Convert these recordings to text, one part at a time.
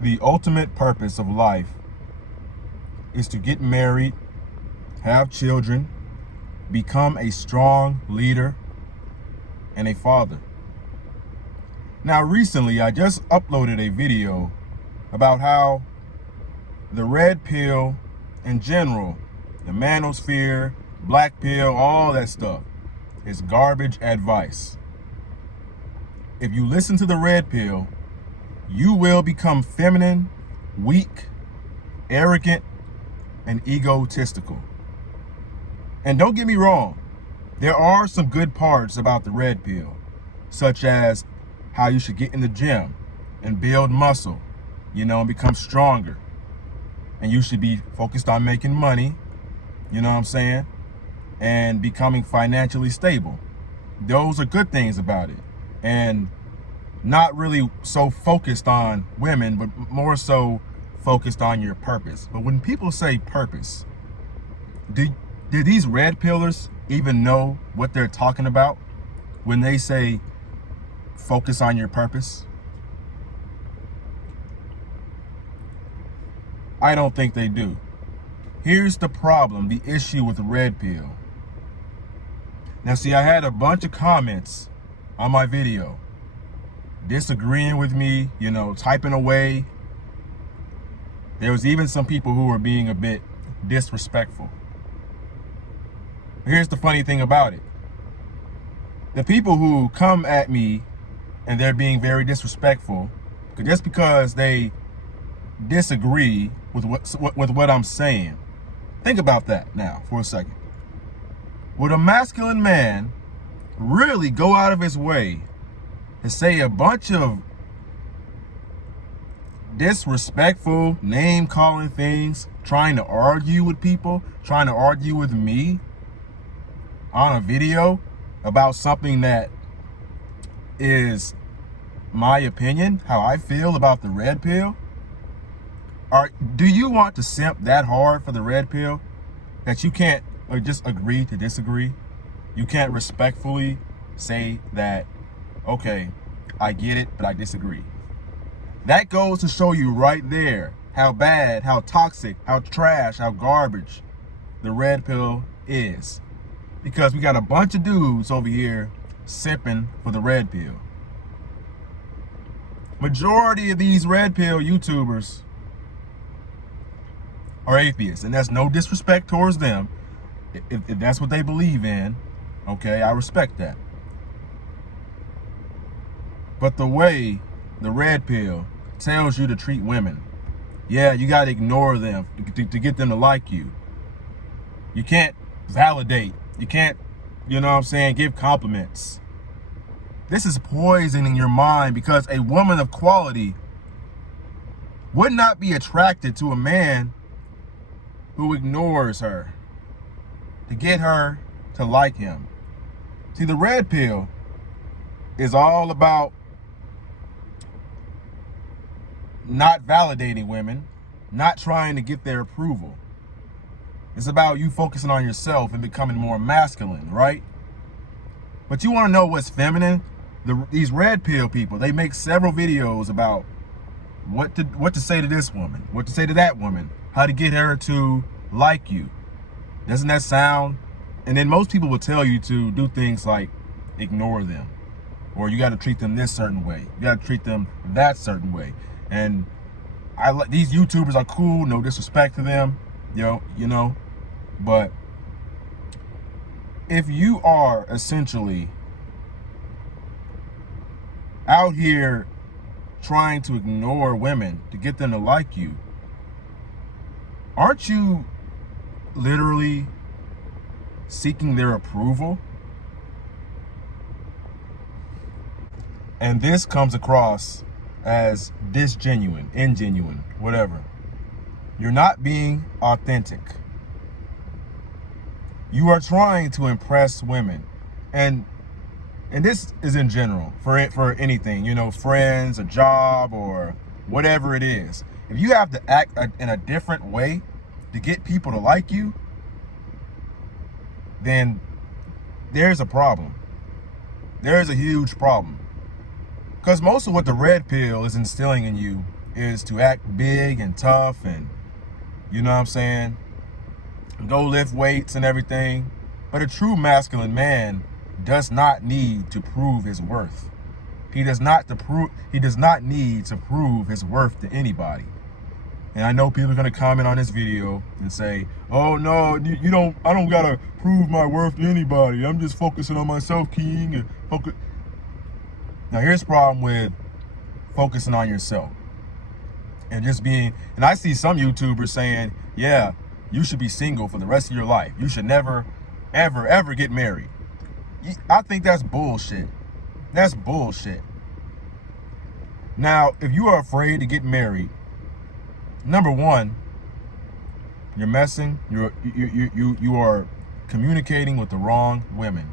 The ultimate purpose of life is to get married, have children, become a strong leader, and a father. Now, recently, I just uploaded a video about how the red pill in general, the manosphere, black pill, all that stuff is garbage advice. If you listen to the red pill, you will become feminine, weak, arrogant, and egotistical. And don't get me wrong, there are some good parts about the red pill, such as how you should get in the gym and build muscle, and become stronger. And you should be focused on making money, you know what I'm saying? And becoming financially stable. Those are good things about it. And not really so focused on women, but more so focused on your purpose. But when people say purpose, do these red pillers even know what they're talking about when they say focus on your purpose? I don't think they do. Here's the problem, the issue with the red pill. Now, see, I had a bunch of comments on my video disagreeing with me, typing away. There was even some people who were being a bit disrespectful. Here's the funny thing about it. The people who come at me and they're being very disrespectful, just because they disagree with what I'm saying. Think about that now for a second. Would a masculine man really go out of his way to say a bunch of disrespectful, name-calling things, trying to argue with people, trying to argue with me on a video about something that is my opinion, how I feel about the red pill? Do you want to simp that hard for the red pill that you can't just agree to disagree? You can't respectfully say that, okay, I get it, but I disagree. That goes to show you right there how bad, how toxic, how trash, how garbage the red pill is. Because we got a bunch of dudes over here simping for the red pill. Majority of these red pill YouTubers are atheists, and that's no disrespect towards them. If that's what they believe in, okay, I respect that. But the way the red pill tells you to treat women, yeah, you got to ignore them to get them to like you. You can't validate. You can't, give compliments. This is poisoning your mind, because a woman of quality would not be attracted to a man who ignores her to get her to like him. See, the red pill is all about not validating women, not trying to get their approval. It's about you focusing on yourself and becoming more masculine, right? But you want to know what's feminine? These red pill people, they make several videos about what to say to this woman, what to say to that woman, how to get her to like you. Doesn't that sound? And then most people will tell you to do things like ignore them, or you got to treat them this certain way, you got to treat them that certain way. And these YouTubers are cool, no disrespect to them, but if you are essentially out here trying to ignore women to get them to like you, aren't you literally seeking their approval? And this comes across as disgenuine, ingenuine, whatever. You're not being authentic. You are trying to impress women. And this is in general, for anything, friends, a job, or whatever it is. If you have to act in a different way to get people to like you, then there's a problem. There's a huge problem. Because most of what the red pill is instilling in you is to act big and tough and, you know what I'm saying, go lift weights and everything. But a true masculine man does not need to prove his worth. He does not need to prove his worth to anybody. And I know people are going to comment on this video and say, oh no, I don't got to prove my worth to anybody. I'm just focusing on myself, King. And Now here's the problem with focusing on yourself. And I see some YouTubers saying, yeah, you should be single for the rest of your life. You should never, ever, ever get married. I think that's bullshit. That's bullshit. Now, if you are afraid to get married, number one, you're messing. You are communicating with the wrong women.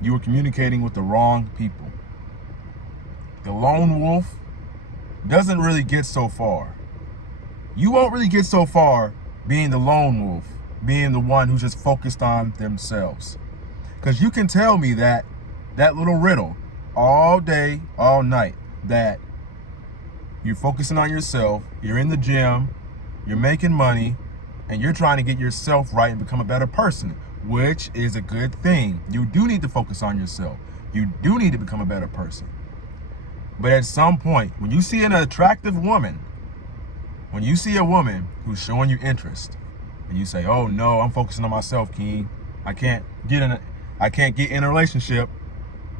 You are communicating with the wrong people. The lone wolf doesn't really get so far. You won't really get so far being the lone wolf, being the one who's just focused on themselves. Because you can tell me that little riddle all day, all night, that you're focusing on yourself, you're in the gym, you're making money, and you're trying to get yourself right and become a better person, which is a good thing. You do need to focus on yourself. You do need to become a better person. But at some point, when you see an attractive woman, when you see a woman who's showing you interest, and you say, oh no, I'm focusing on myself, King. I can't get in a relationship.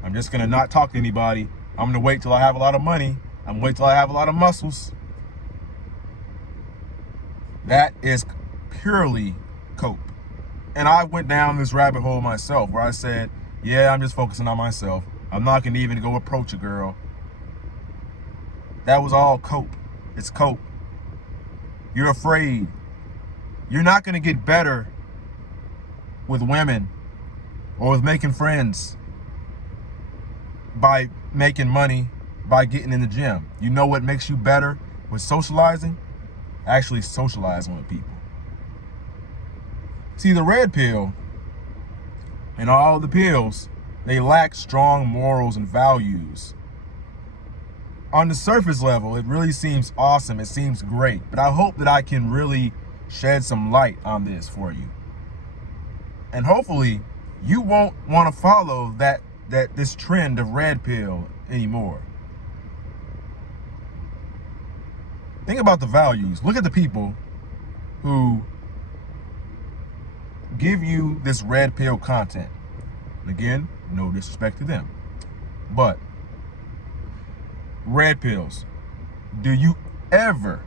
I'm just gonna not talk to anybody. I'm gonna wait till I have a lot of money. I'm gonna wait till I have a lot of muscles. That is purely cope. And I went down this rabbit hole myself where I said, yeah, I'm just focusing on myself. I'm not gonna even go approach a girl. That was all cope. It's cope. You're afraid. You're not gonna get better with women or with making friends by making money, by getting in the gym. You know what makes you better with socializing? Actually socializing with people. See, the red pill and all the pills, they lack strong morals and values. On the surface level, it really seems awesome. It seems great. But I hope that I can really shed some light on this for you. And hopefully you won't want to follow this trend of red pill anymore. Think about the values. Look at the people who give you this red pill content. And again, no disrespect to them. But red pills. Do you ever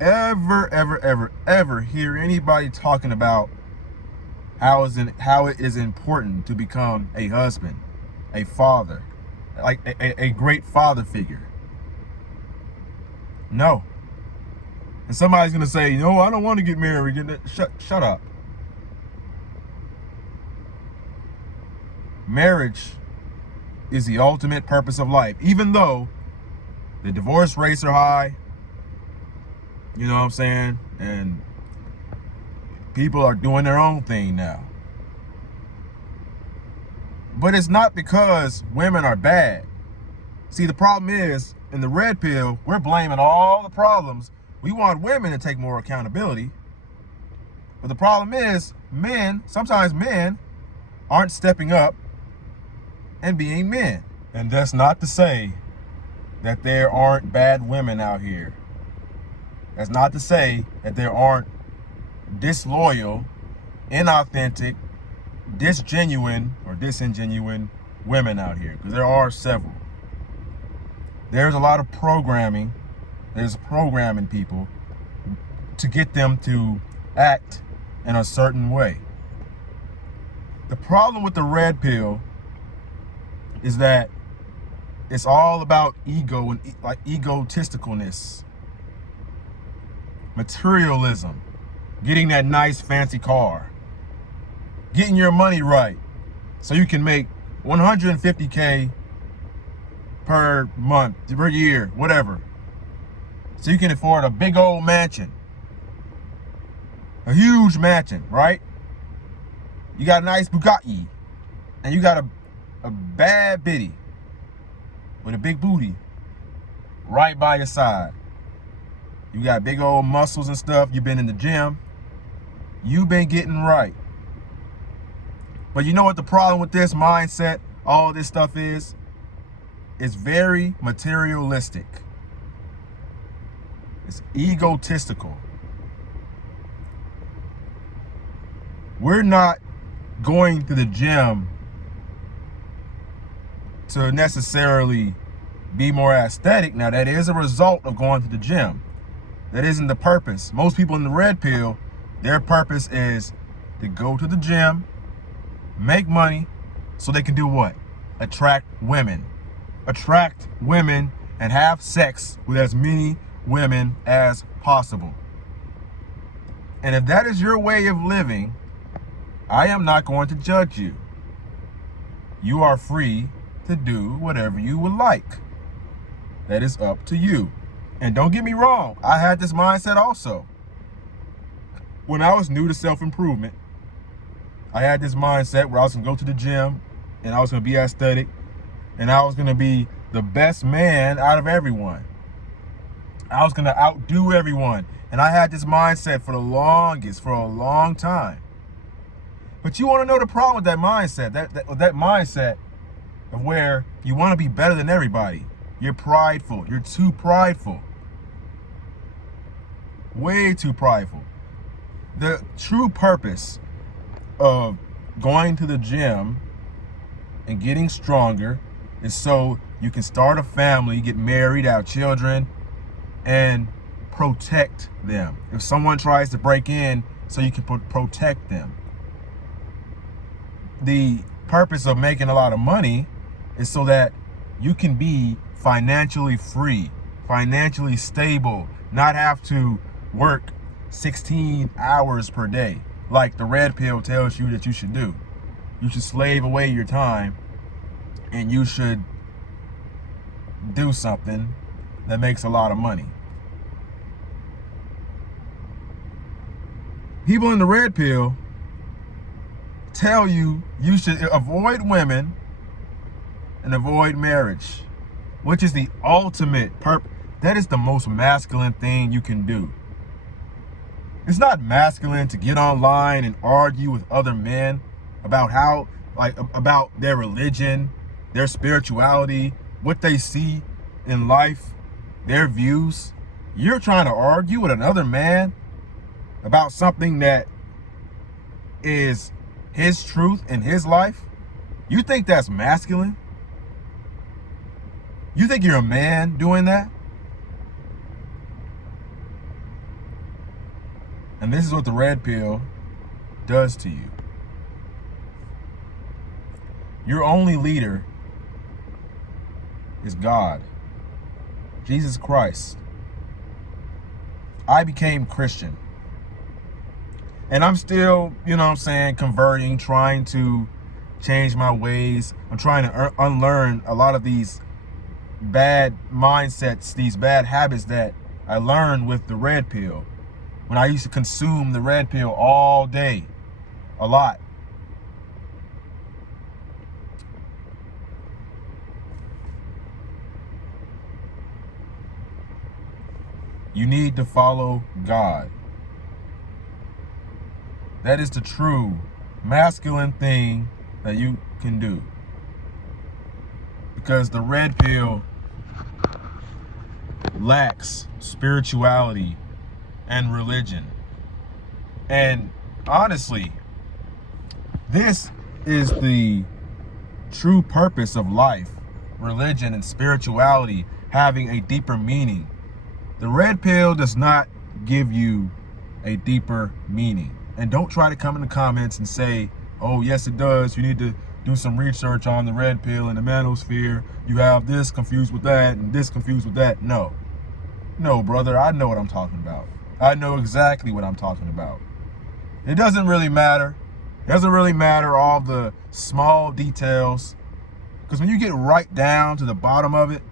hear anybody talking about how it is important to become a husband, a father, like a great father figure? No. And somebody's gonna say, no, I don't want to get married. Shut up. Marriage is the ultimate purpose of life, even though the divorce rates are high, you know what I'm saying? And people are doing their own thing now. But it's not because women are bad. See, the problem is, in the red pill, we're blaming all the problems. We want women to take more accountability. But the problem is, sometimes men aren't stepping up and being men. And that's not to say that there aren't bad women out here. That's not to say that there aren't disloyal, inauthentic, disgenuine or disingenuine women out here, because there are several. There's a lot of programming. There's programming people to get them to act in a certain way. The problem with the red pill is that it's all about ego and like egotisticalness, materialism, getting that nice fancy car, getting your money right so you can make $150K per month, per year, whatever. So you can afford a big old mansion, a huge mansion, right? You got a nice Bugatti and you got a bad bitty with a big booty right by your side. you got big old muscles and stuff, you've been in the gym, you've been getting right. But you know what the problem with this mindset, all this stuff is? It's very materialistic. It's egotistical. We're not going to the gym to necessarily be more aesthetic. Now, that is a result of going to the gym. That isn't the purpose. Most people in the red pill, their purpose is to go to the gym, make money, so they can do what? Attract women. Attract women and have sex with as many women as possible. And if that is your way of living, I am not going to judge you. You are free to do whatever you would like. That is up to you. And don't get me wrong, I had this mindset also. When I was new to self-improvement, I had this mindset where I was going to go to the gym and I was going to be aesthetic and I was going to be the best man out of everyone. I was going to outdo everyone. And I had this mindset for a long time. But you want to know the problem with that mindset, that mindset of where you want to be better than everybody. You're prideful. You're too prideful. Way too prideful. The true purpose of going to the gym and getting stronger is so you can start a family, get married, have children, and protect them. If someone tries to break in, so you can protect them. The purpose of making a lot of money is so that you can be financially free, financially stable, not have to work 16 hours per day like the red pill tells you that you should do. You should slave away your time and you should do something that makes a lot of money. People in the red pill tell you you should avoid women and avoid marriage, which is the ultimate purpose. That is the most masculine thing you can do. It's not masculine to get online and argue with other men about about their religion, their spirituality, what they see in life, their views. You're trying to argue with another man about something that is his truth in his life? You think that's masculine? You think you're a man doing that? And this is what the red pill does to you. Your only leader is God, Jesus Christ. I became Christian. And I'm still, converting, trying to change my ways. I'm trying to unlearn a lot of these bad mindsets, these bad habits that I learned with the red pill. When I used to consume the red pill all day, a lot. You need to follow God. That is the true masculine thing that you can do. Because the red pill lacks spirituality and religion. And honestly, this is the true purpose of life, religion and spirituality having a deeper meaning. The red pill does not give you a deeper meaning. And don't try to come in the comments and say, oh, yes, it does. You need to do some research on the red pill and the manosphere. You have this confused with that and this confused with that. No, brother, I know what I'm talking about. I know exactly what I'm talking about. It doesn't really matter. It doesn't really matter all the small details. Because when you get right down to the bottom of it,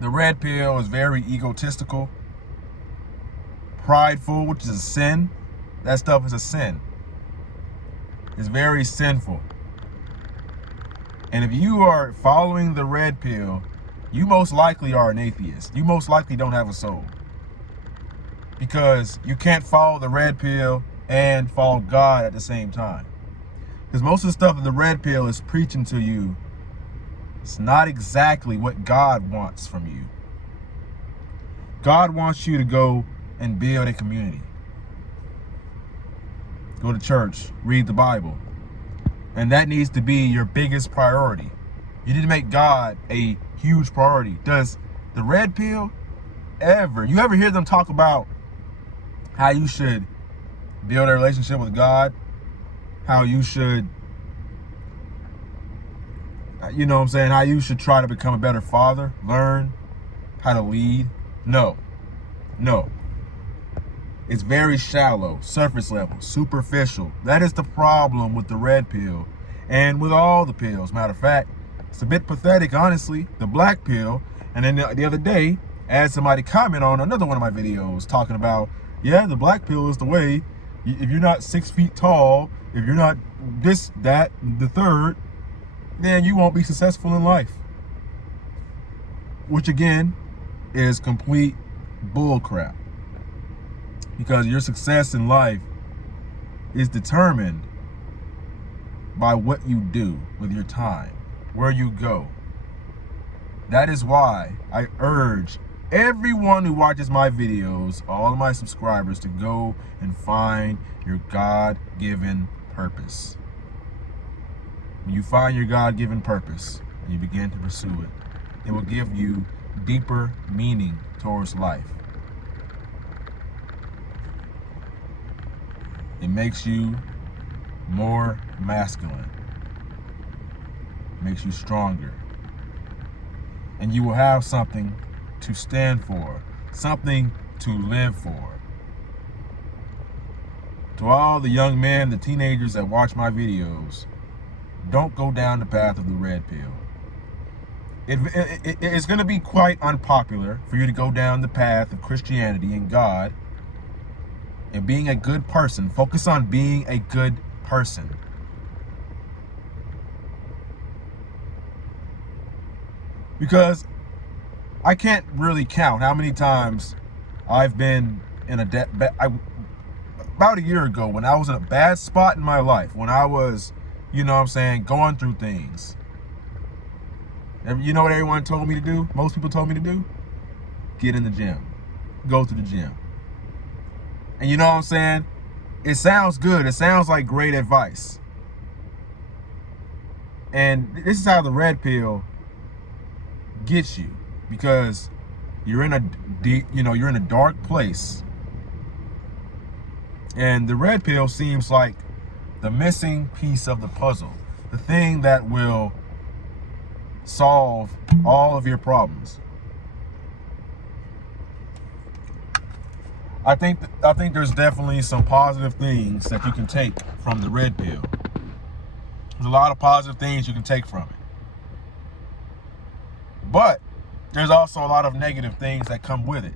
the red pill is very egotistical, prideful, which is a sin. That stuff is a sin. It's very sinful. And if you are following the red pill, you most likely are an atheist. You most likely don't have a soul. Because you can't follow the red pill and follow God at the same time. Because most of the stuff that the red pill is preaching to you, it's not exactly what God wants from you. God wants you to go and build a community. Go to church, read the Bible. And that needs to be your biggest priority. You need to make God a huge priority. Does the red pill you ever hear them talk about how you should build a relationship with God? How you should, you know what I'm saying? How you should try to become a better father, learn how to lead? No. It's very shallow, surface level, superficial. That is the problem with the red pill and with all the pills. Matter of fact, it's a bit pathetic, honestly, the black pill. And then the other day, I had somebody comment on another one of my videos talking about, yeah, the black pill is the way. If you're not 6 feet tall, if you're not this, that, the third, then you won't be successful in life. Which again is complete bull crap. Because your success in life is determined by what you do with your time, where you go. That is why I urge everyone who watches my videos, all of my subscribers, to go and find your God-given purpose. When you find your God-given purpose and you begin to pursue it, it will give you deeper meaning towards life. It makes you more masculine. It makes you stronger. And you will have something to stand for, something to live for. To all the young men, the teenagers that watch my videos, don't go down the path of the red pill. It's going to be quite unpopular for you to go down the path of Christianity and God and being a good person. Focus on being a good person. Because I can't really count how many times I've been in about a year ago when I was in a bad spot in my life, when I was, you know what I'm saying, going through things. You know what everyone told me to do? Most people told me to do? Get in the gym. Go to the gym. And you know what I'm saying? It sounds good. It sounds like great advice. And this is how the red pill gets you, because you're in a deep, you're in a dark place. And the red pill seems like the missing piece of the puzzle, the thing that will solve all of your problems. I think there's definitely some positive things that you can take from the red pill. There's a lot of positive things you can take from it. But there's also a lot of negative things that come with it.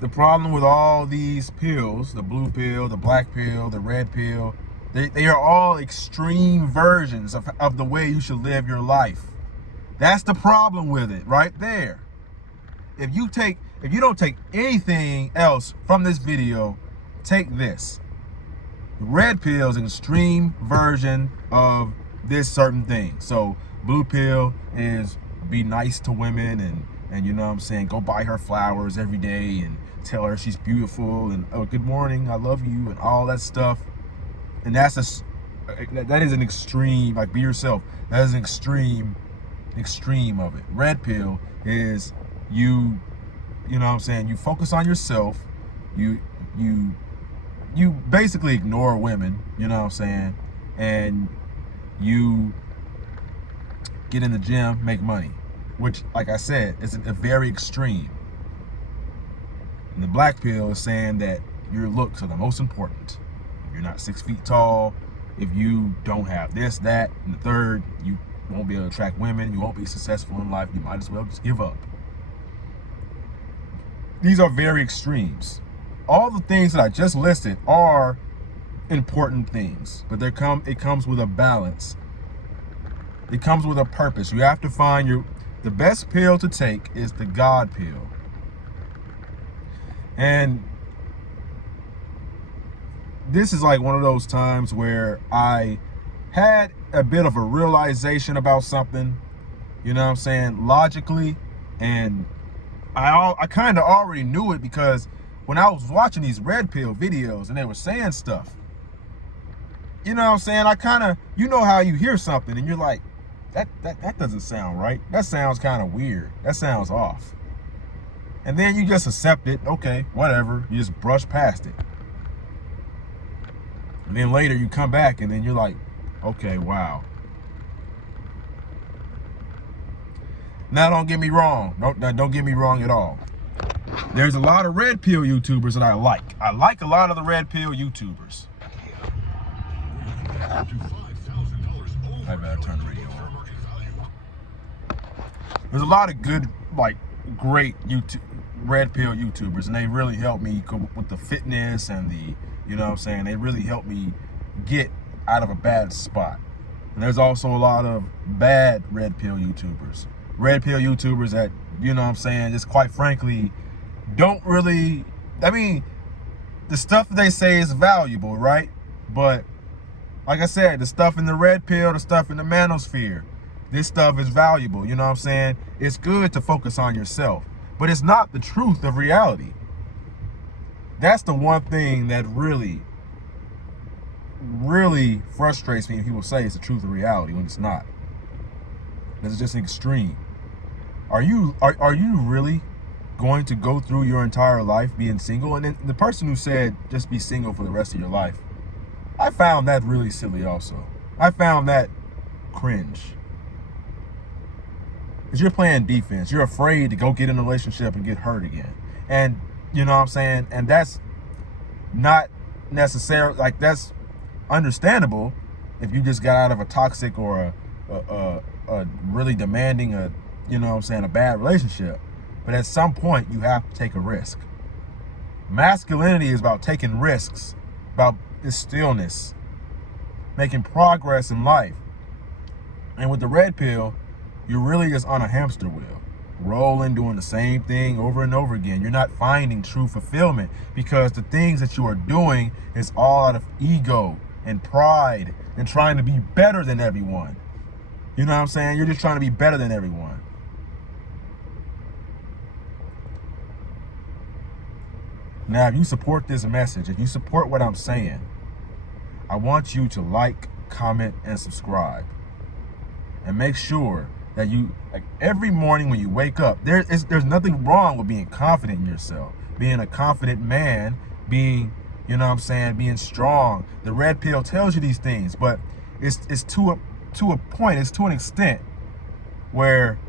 The problem with all these pills, the blue pill, the black pill, the red pill, they are all extreme versions of the way you should live your life. That's the problem with it right there. If you don't take anything else from this video, take this. The red pill is an extreme version of this certain thing. So blue pill is be nice to women and you know what I'm saying, go buy her flowers every day and tell her she's beautiful and, oh, good morning, I love you, and all that stuff. And that is an extreme, like, be yourself. That is an extreme of it. Red pill is you know what I'm saying, you focus on yourself, you basically ignore women, you know what I'm saying, and you get in the gym, make money, which, like I said, is a very extreme. And the black pill is saying that your looks are the most important. If you're not 6 feet tall, if you don't have this, that, and the third, you won't be able to attract women, you won't be successful in life, you might as well just give up. These are very extremes. All the things that I just listed are important things, but it comes with a balance. It comes with a purpose. You have to find the best pill to take is the God pill. And this is like one of those times where I had a bit of a realization about something, you know what I'm saying, logically, and I kind of already knew it because when I was watching these red pill videos and they were saying stuff, you know what I'm saying, I kind of, you know how you hear something and you're like, that doesn't sound right. That sounds kind of weird. That sounds off. And then you just accept it. Okay, whatever. You just brush past it. And then later you come back and then you're like, okay, wow. Now don't get me wrong. Don't get me wrong at all. There's a lot of red pill YouTubers that I like. I like a lot of the red pill YouTubers. I better turn the radio on. There's a lot of good, like, great red pill YouTubers, and they really help me with the fitness and the, you know what I'm saying, they really help me get out of a bad spot. And there's also a lot of bad red pill YouTubers. Red pill YouTubers that, you know what I'm saying, just quite frankly, don't really, I mean, the stuff that they say is valuable, right? But like I said, the stuff in the red pill, the stuff in the manosphere, this stuff is valuable, you know what I'm saying? It's good to focus on yourself, but it's not the truth of reality. That's the one thing that really frustrates me when people say it's the truth of reality when it's not. It's just extreme. Are you really going to go through your entire life being single? And then the person who said just be single for the rest of your life, I found that really silly also. I found that cringe. Because you're playing defense. You're afraid to go get in a relationship and get hurt again. And you know what I'm saying? And that's not necessarily, like, that's understandable if you just got out of a toxic or a really demanding, you know what I'm saying, a bad relationship. But at some point, you have to take a risk. Masculinity is about taking risks, about this stillness, making progress in life. And with the red pill, you're really just on a hamster wheel, rolling, doing the same thing over and over again. You're not finding true fulfillment because the things that you are doing is all out of ego and pride and trying to be better than everyone. You know what I'm saying? You're just trying to be better than everyone. Now, if you support this message, if you support what I'm saying, I want you to like, comment, and subscribe. And make sure that you, like, every morning when you wake up, there's nothing wrong with being confident in yourself, being a confident man, being, you know what I'm saying, being strong. The red pill tells you these things, but it's to a point, it's to an extent where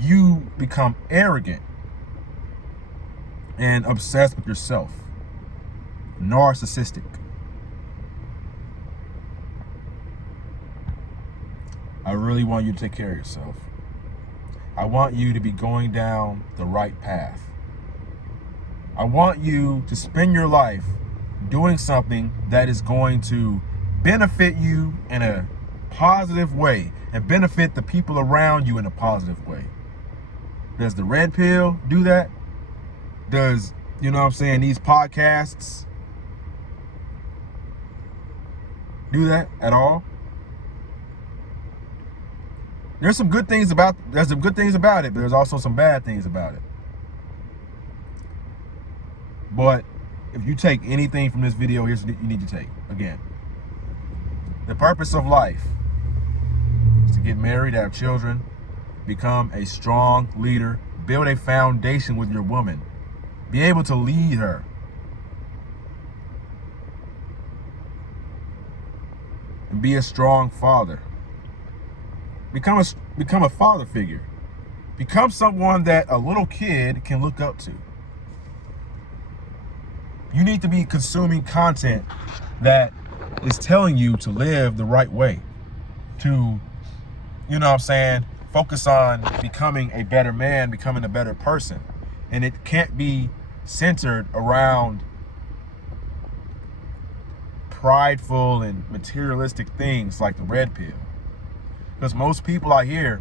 you become arrogant and obsessed with yourself, narcissistic. I really want you to take care of yourself. I want you to be going down the right path. I want you to spend your life doing something that is going to benefit you in a positive way and benefit the people around you in a positive way. Does the red pill do that? Does, you know what I'm saying, these podcasts do that at all? There's some good things about it, but there's also some bad things about it. But if you take anything from this video, here's what you need to take. Again, the purpose of life is to get married, have children, become a strong leader, build a foundation with your woman, be able to lead her. And be a strong father. Become a father figure. Become someone that a little kid can look up to. You need to be consuming content that is telling you to live the right way. To, you know what I'm saying, focus on becoming a better man, becoming a better person. And it can't be centered around prideful and materialistic things like the red pill. Because most people out here,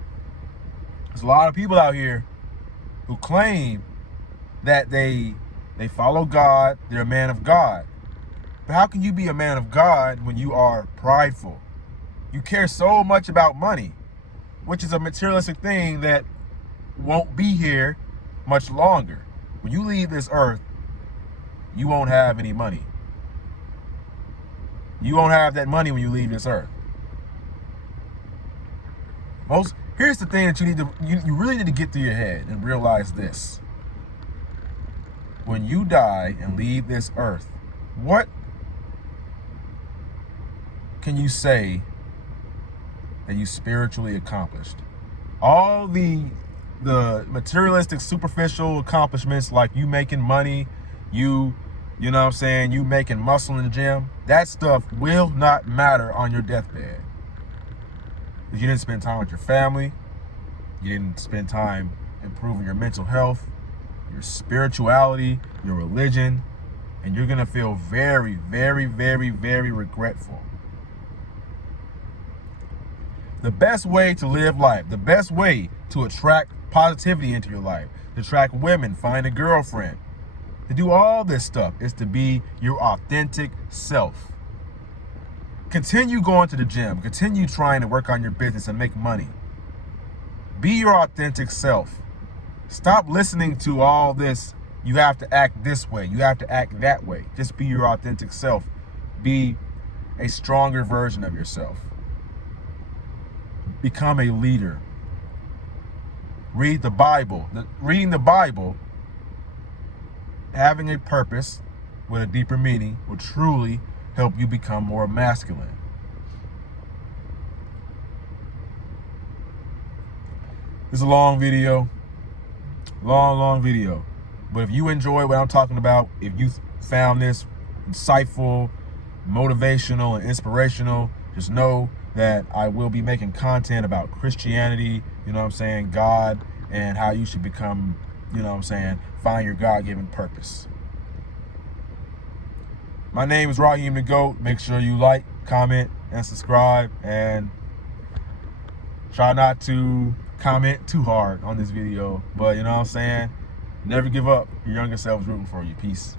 there's a lot of people out here who claim that they follow God, they're a man of God. But how can you be a man of God when you are prideful? You care so much about money, which is a materialistic thing that won't be here much longer. When you leave this earth, you won't have any money. You won't have that money when you leave this earth. Here's the thing that you really need to get through your head and realize this. When you die and leave this earth, what can you say that you spiritually accomplished? All the materialistic, superficial accomplishments, like you making money, you know what I'm saying, you making muscle in the gym, that stuff will not matter on your deathbed. Because you didn't spend time with your family, you didn't spend time improving your mental health, your spirituality, your religion, and you're gonna feel very, very, very, very regretful. The best way to live life, the best way to attract positivity into your life, to attract women, find a girlfriend, to do all this stuff is to be your authentic self. Continue going to the gym, continue trying to work on your business and make money. Be your authentic self. Stop listening to all this, you have to act this way, you have to act that way. Just be your authentic self. Be a stronger version of yourself. Become a leader. Read the Bible. Reading the Bible, having a purpose with a deeper meaning, will truly help you become more masculine. It's a long video. Long video. But if you enjoy what I'm talking about, if you found this insightful, motivational, and inspirational, just know that I will be making content about Christianity, you know what I'm saying, God, and how you should become, you know what I'm saying, find your God-given purpose. My name is Raheem the GOAT. Make sure you like, comment, and subscribe, and try not to comment too hard on this video, but you know what I'm saying, never give up. Your younger self is rooting for you. Peace.